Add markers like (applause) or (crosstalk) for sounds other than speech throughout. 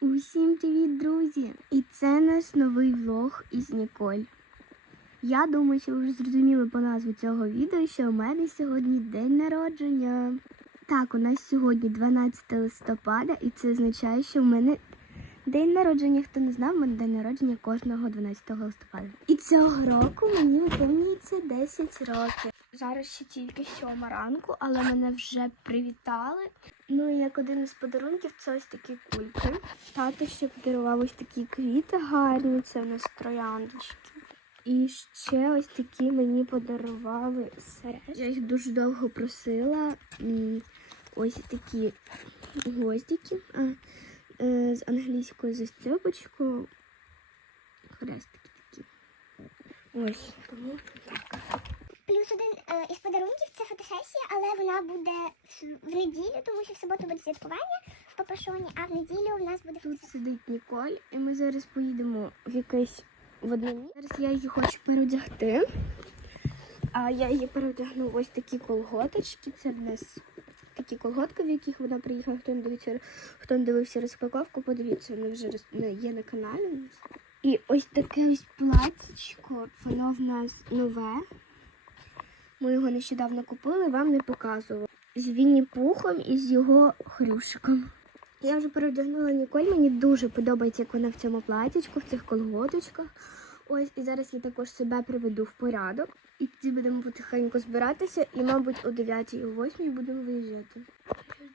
Усім привіт, друзі! І це наш новий влог із Ніколь. Я думаю, що ви вже зрозуміли по назві цього відео, що у мене сьогодні день народження. Так, у нас сьогодні 12 листопада, і це означає, що в мене день народження. Хто не знав, мене день народження кожного 12 листопада. І цього року мені виповнюється 10 років. Зараз ще тільки сьома ранку, але мене вже привітали. Ну і як один із подарунків це ось такі кульки. Тато ще подарував ось такі квіти гарні, це в нас трояндочки. І ще ось такі мені подарували сережки. Я їх дуже довго просила. Ось такі гвоздики з англійською застіпочкою. Хрестики такі. Ось. Тому Плюс один е, із подарунків це фотосесія, але вона буде в- неділю, тому що в суботу буде святкування в Папашоні, а в неділю в нас буде Тут сидить Ніколь, і ми зараз поїдемо в якесь в одне місце. Зараз я її хочу переодягти. А я її переодягну ось такі колготочки. Це в нас такі колготки, в яких вона приїхала. Хто не дивився, хто не дивився розпаковку, подивіться, вони вже роз- ну, є на каналі. І ось таке ось платічко, воно в нас нове. Ми його нещодавно купили, вам не показувала. З Вінні Пухом і з його хрюшиком. Я вже переодягнула Ніколь. Мені дуже подобається, як вона в цьому платічку, в цих колготочках. Ось і зараз я також себе приведу в порядок. І тоді будемо потихеньку збиратися, і, мабуть, о 9 і о 8 будемо виїжджати.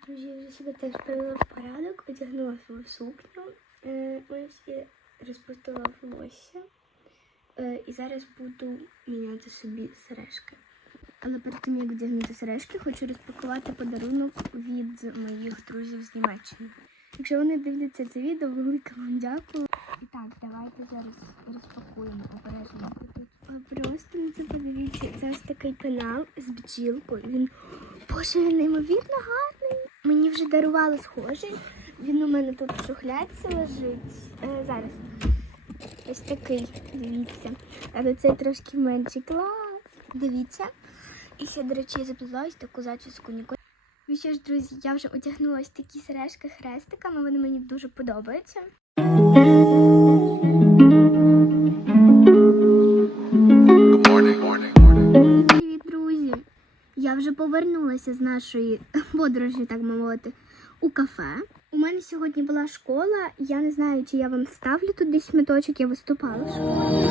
Друзі, я вже себе теж привела в порядок, одягнула свою сукню. Е, ось і розпустила волосся. Е, і зараз буду міняти собі сережки. Але перед тим, як вдягнути сережки, хочу розпакувати подарунок від моїх друзів з Німеччини. Якщо вони дивляться це відео, велике вам дякую. І так, давайте зараз розпакуємо обережно. А Просто на це подивіться, це ось такий пенал з бджілкою. Він боже, він неймовірно гарний. Мені вже дарували схожий. Він у мене тут в шухлядці лежить. Е, зараз. Ось такий, дивіться. Але цей трошки менший клас. Дивіться. І ще, до речі, я таку зачіску Ніколь. Ну що ж, друзі, я вже одягнула ось такі сережки хрестиками, вони мені дуже подобаються. Привіт, друзі! Я вже повернулася з нашої (laughs) подорожі, так би мовити, у кафе. У мене сьогодні була школа. Я не знаю, чи я вам ставлю тут десь шматочок, я виступала. в школі.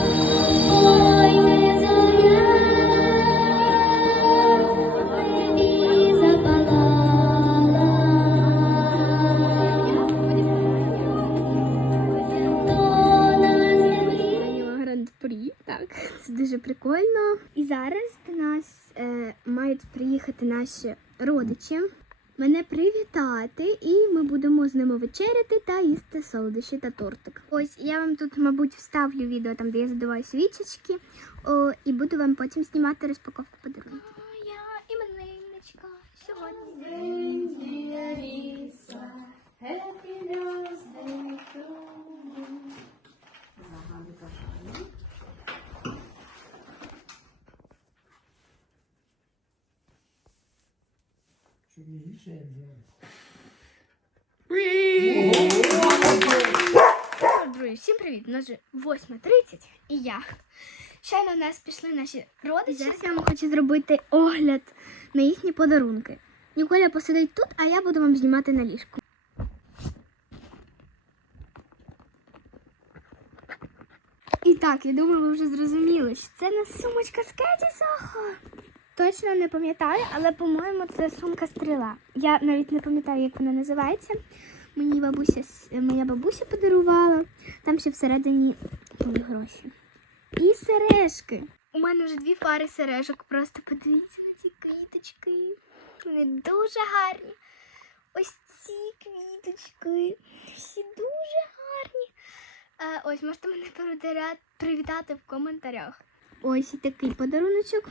Прикольно. І зараз до нас е, мають приїхати наші родичі. Мене привітати, і ми будемо з ними вечеряти та їсти солодощі та тортик. Ось я вам тут, мабуть, вставлю відео там, де я задуваю свічечки, о, і буду вам потім знімати розпаковку подарунків. Я іменинничка сьогодні. Друзі, всім привіт! У нас вже 8.30 і я. Щойно в нас пішли наші родичі. Зараз я вам хочу зробити огляд на їхні подарунки. Ніколя посидить тут, а я буду вам знімати на ліжку. І так, я думаю, ви вже зрозуміли, що це не сумочка з Кеді Сохо. Точно не пам'ятаю, але, по-моєму, це сумка стріла. Я навіть не пам'ятаю, як вона називається. Мені бабуся, моя бабуся подарувала. Там ще всередині були гроші. І сережки. У мене вже дві пари сережок. Просто подивіться на ці квіточки. Вони дуже гарні. Ось ці квіточки. Всі дуже гарні. Ось можете мене привітати в коментарях. Ось і такий подаруночок.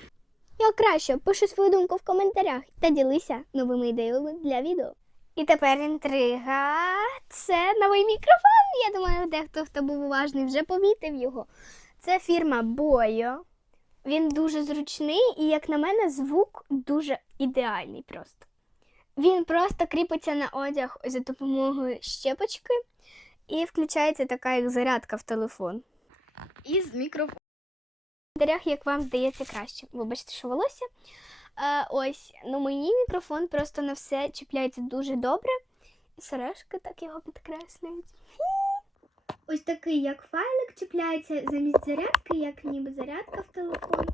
Як краще, пиши свою думку в коментарях та ділися новими ідеями для відео. І тепер інтрига. Це новий мікрофон. Я думаю, дехто, хто був уважний, вже помітив його. Це фірма Boyo. Він дуже зручний і, як на мене, звук дуже ідеальний просто. Він просто кріпиться на одяг за допомогою щепочки. і включається така як зарядка в телефон. Із мікрофоном. В коментарях, як вам здається краще. Вибачте, що волосся. А, ось, ну мені мікрофон просто на все чіпляється дуже добре. І сережки так його підкреслюють. Ось такий, як файлик, чіпляється замість зарядки, як ніби зарядка в телефон.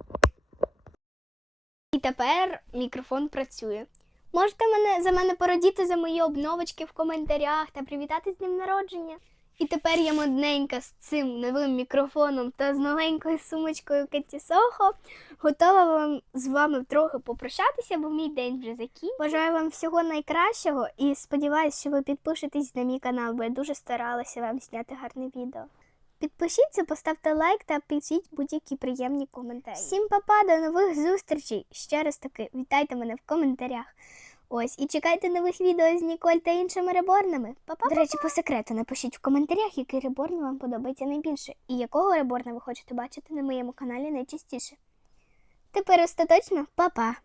І тепер мікрофон працює. Можете мене за мене порадіти за мої обновочки в коментарях та привітати з днем народження. І тепер я модненька з цим новим мікрофоном та з новенькою сумочкою Кеті Сохо. Готова вам з вами трохи попрощатися, бо мій день вже закінчився. Бажаю вам всього найкращого і сподіваюся, що ви підпишетесь на мій канал, бо я дуже старалася вам зняти гарне відео. Підпишіться, поставте лайк та пишіть будь-які приємні коментарі. Всім па-па, до нових зустрічей! Ще раз таки вітайте мене в коментарях. Ось і чекайте нових відео з Ніколь та іншими реборнами. Па-па! До речі, по секрету напишіть в коментарях, який реборн вам подобається найбільше, і якого реборна ви хочете бачити на моєму каналі найчастіше. Тепер остаточно па-па!